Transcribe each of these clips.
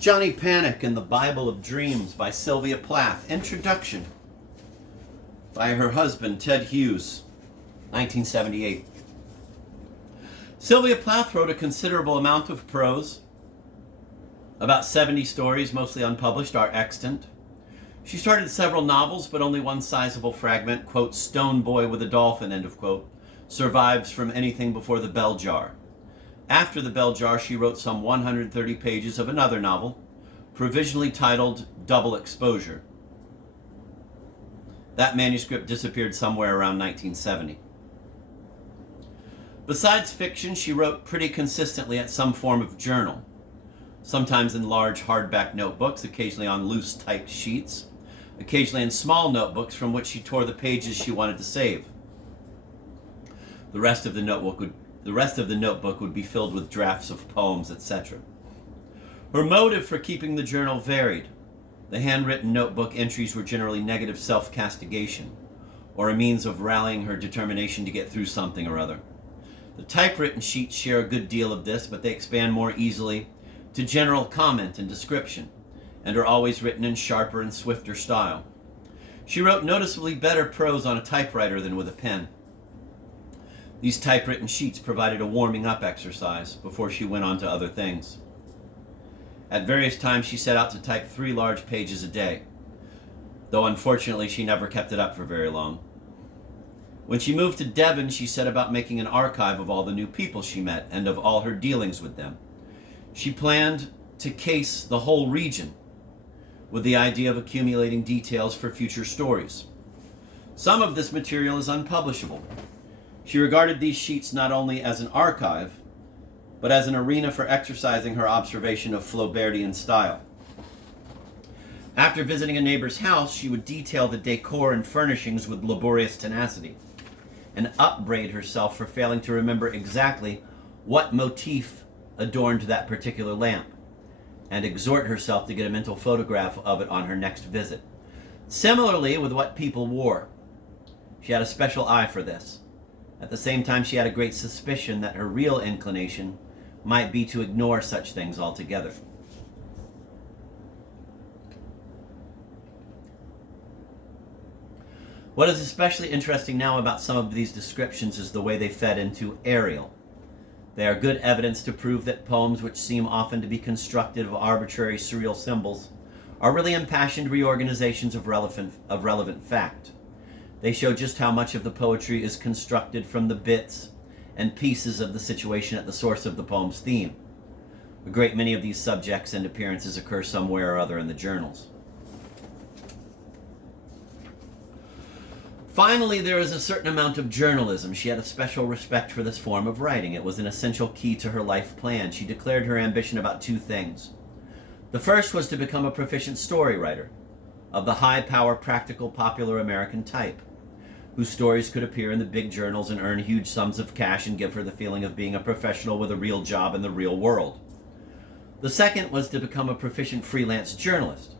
Johnny Panic and the Bible of Dreams by Sylvia Plath. Introduction by her husband, Ted Hughes, 1978. Sylvia Plath wrote a considerable amount of prose. About 70 stories, mostly unpublished, are extant. She started several novels, but only one sizable fragment, quote, Stone Boy with a Dolphin, end of quote, survives from anything before the Bell Jar. After the Bell Jar, she wrote some 130 pages of another novel, provisionally titled Double Exposure. That manuscript disappeared somewhere around 1970. Besides fiction, she wrote pretty consistently at some form of journal, sometimes in large hardback notebooks, occasionally on loose typed sheets, occasionally in small notebooks from which she tore the pages she wanted to save. The rest of the notebook would be filled with drafts of poems, etc. Her motive for keeping the journal varied. The handwritten notebook entries were generally negative self-castigation, or a means of rallying her determination to get through something or other. The typewritten sheets share a good deal of this, but they expand more easily to general comment and description, and are always written in sharper and swifter style. She wrote noticeably better prose on a typewriter than with a pen. These typewritten sheets provided a warming-up exercise before she went on to other things. At various times, she set out to type 3 large pages a day, though unfortunately she never kept it up for very long. When she moved to Devon, she set about making an archive of all the new people she met and of all her dealings with them. She planned to case the whole region with the idea of accumulating details for future stories. Some of this material is unpublishable. She regarded these sheets not only as an archive, but as an arena for exercising her observation of Flaubertian style. After visiting a neighbor's house, she would detail the decor and furnishings with laborious tenacity, and upbraid herself for failing to remember exactly what motif adorned that particular lamp, and exhort herself to get a mental photograph of it on her next visit. Similarly with what people wore. She had a special eye for this. At the same time, she had a great suspicion that her real inclination might be to ignore such things altogether. What is especially interesting now about some of these descriptions is the way they fed into Ariel. They are good evidence to prove that poems which seem often to be constructed of arbitrary surreal symbols are really impassioned reorganizations of relevant fact. They show just how much of the poetry is constructed from the bits and pieces of the situation at the source of the poem's theme. A great many of these subjects and appearances occur somewhere or other in the journals. Finally, there is a certain amount of journalism. She had a special respect for this form of writing. It was an essential key to her life plan. She declared her ambition about 2 things. The first was to become a proficient story writer of the high-power, practical, popular American type, whose stories could appear in the big journals and earn huge sums of cash and give her the feeling of being a professional with a real job in the real world. The second was to become a proficient freelance journalist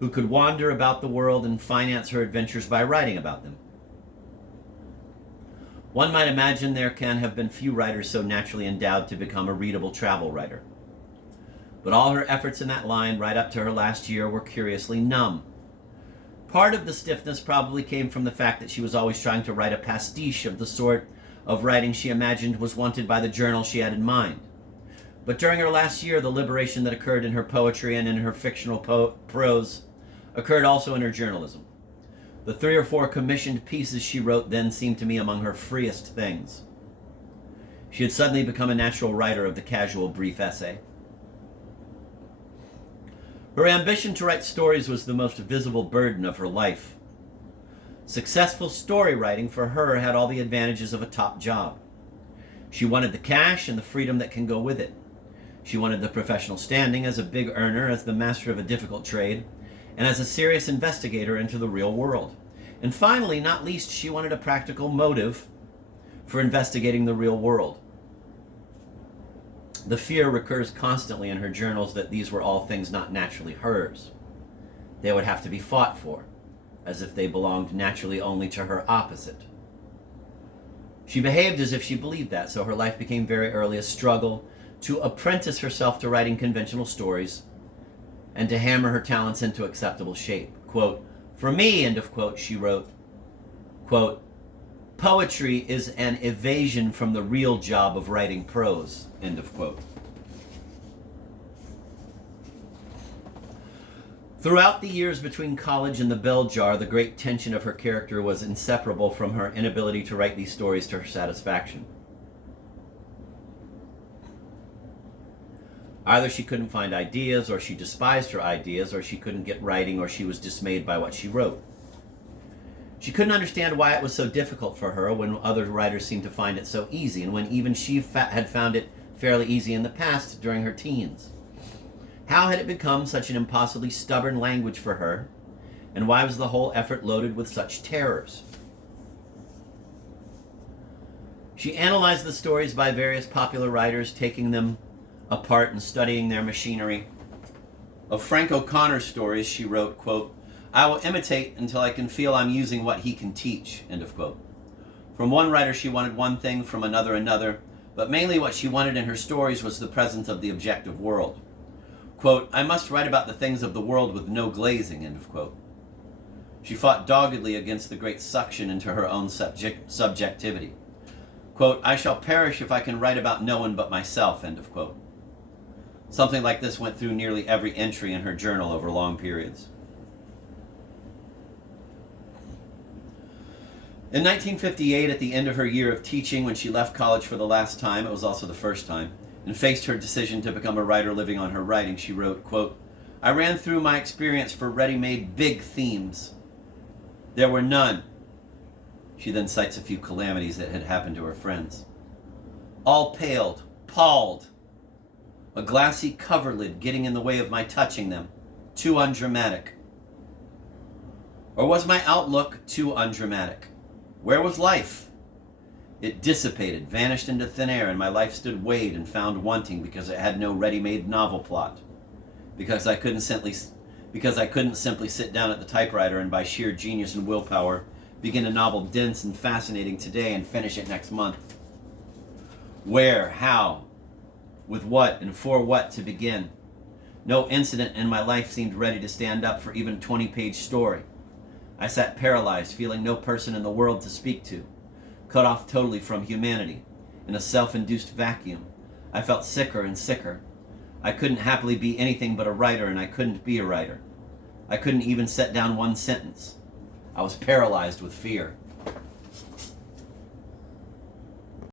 who could wander about the world and finance her adventures by writing about them. One might imagine there can have been few writers so naturally endowed to become a readable travel writer. But all her efforts in that line right up to her last year were curiously numb. Part of the stiffness probably came from the fact that she was always trying to write a pastiche of the sort of writing she imagined was wanted by the journal she had in mind. But during her last year, the liberation that occurred in her poetry and in her fictional prose occurred also in her journalism. The 3 or 4 commissioned pieces she wrote then seemed to me among her freest things. She had suddenly become a natural writer of the casual brief essay. Her ambition to write stories was the most visible burden of her life. Successful story writing for her had all the advantages of a top job. She wanted the cash and the freedom that can go with it. She wanted the professional standing as a big earner, as the master of a difficult trade, and as a serious investigator into the real world. And finally, not least, she wanted a practical motive for investigating the real world. The fear recurs constantly in her journals that these were all things not naturally hers. They would have to be fought for, as if they belonged naturally only to her opposite. She behaved as if she believed that, so her life became very early a struggle to apprentice herself to writing conventional stories and to hammer her talents into acceptable shape. Quote, "For me," end of quote, she wrote, quote, "poetry is an evasion from the real job of writing prose," end of quote. Throughout the years between college and the bell jar, the great tension of her character was inseparable from her inability to write these stories to her satisfaction. Either she couldn't find ideas, or she despised her ideas, or she couldn't get writing, or she was dismayed by what she wrote. She couldn't understand why it was so difficult for her when other writers seemed to find it so easy, and when even she had found it fairly easy in the past during her teens. How had it become such an impossibly stubborn language for her, and why was the whole effort loaded with such terrors? She analyzed the stories by various popular writers, taking them apart and studying their machinery. Of Frank O'Connor's stories, she wrote, quote, "I will imitate until I can feel I'm using what he can teach," end of quote. From one writer she wanted one thing, from another, but mainly what she wanted in her stories was the presence of the objective world. Quote, "I must write about the things of the world with no glazing," end of quote. She fought doggedly against the great suction into her own subjectivity. Quote, "I shall perish if I can write about no one but myself," end of quote. Something like this went through nearly every entry in her journal over long periods. In 1958, at the end of her year of teaching, when she left college for the last time, it was also the first time, and faced her decision to become a writer living on her writing, she wrote, quote, "I ran through my experience for ready-made big themes. There were none." She then cites a few calamities that had happened to her friends. "All paled, palled. A glassy coverlid getting in the way of my touching them. Too undramatic. Or was my outlook too undramatic? Where was life? It dissipated, vanished into thin air, and my life stood weighed and found wanting because it had no ready-made novel plot. Because I couldn't simply sit down at the typewriter and by sheer genius and willpower begin a novel dense and fascinating today and finish it next month. Where, how, with what, and for what to begin? No incident in my life seemed ready to stand up for even a 20-page story. I sat paralyzed, feeling no person in the world to speak to, cut off totally from humanity, in a self-induced vacuum. I felt sicker and sicker. I couldn't happily be anything but a writer, and I couldn't be a writer. I couldn't even set down one sentence. I was paralyzed with fear."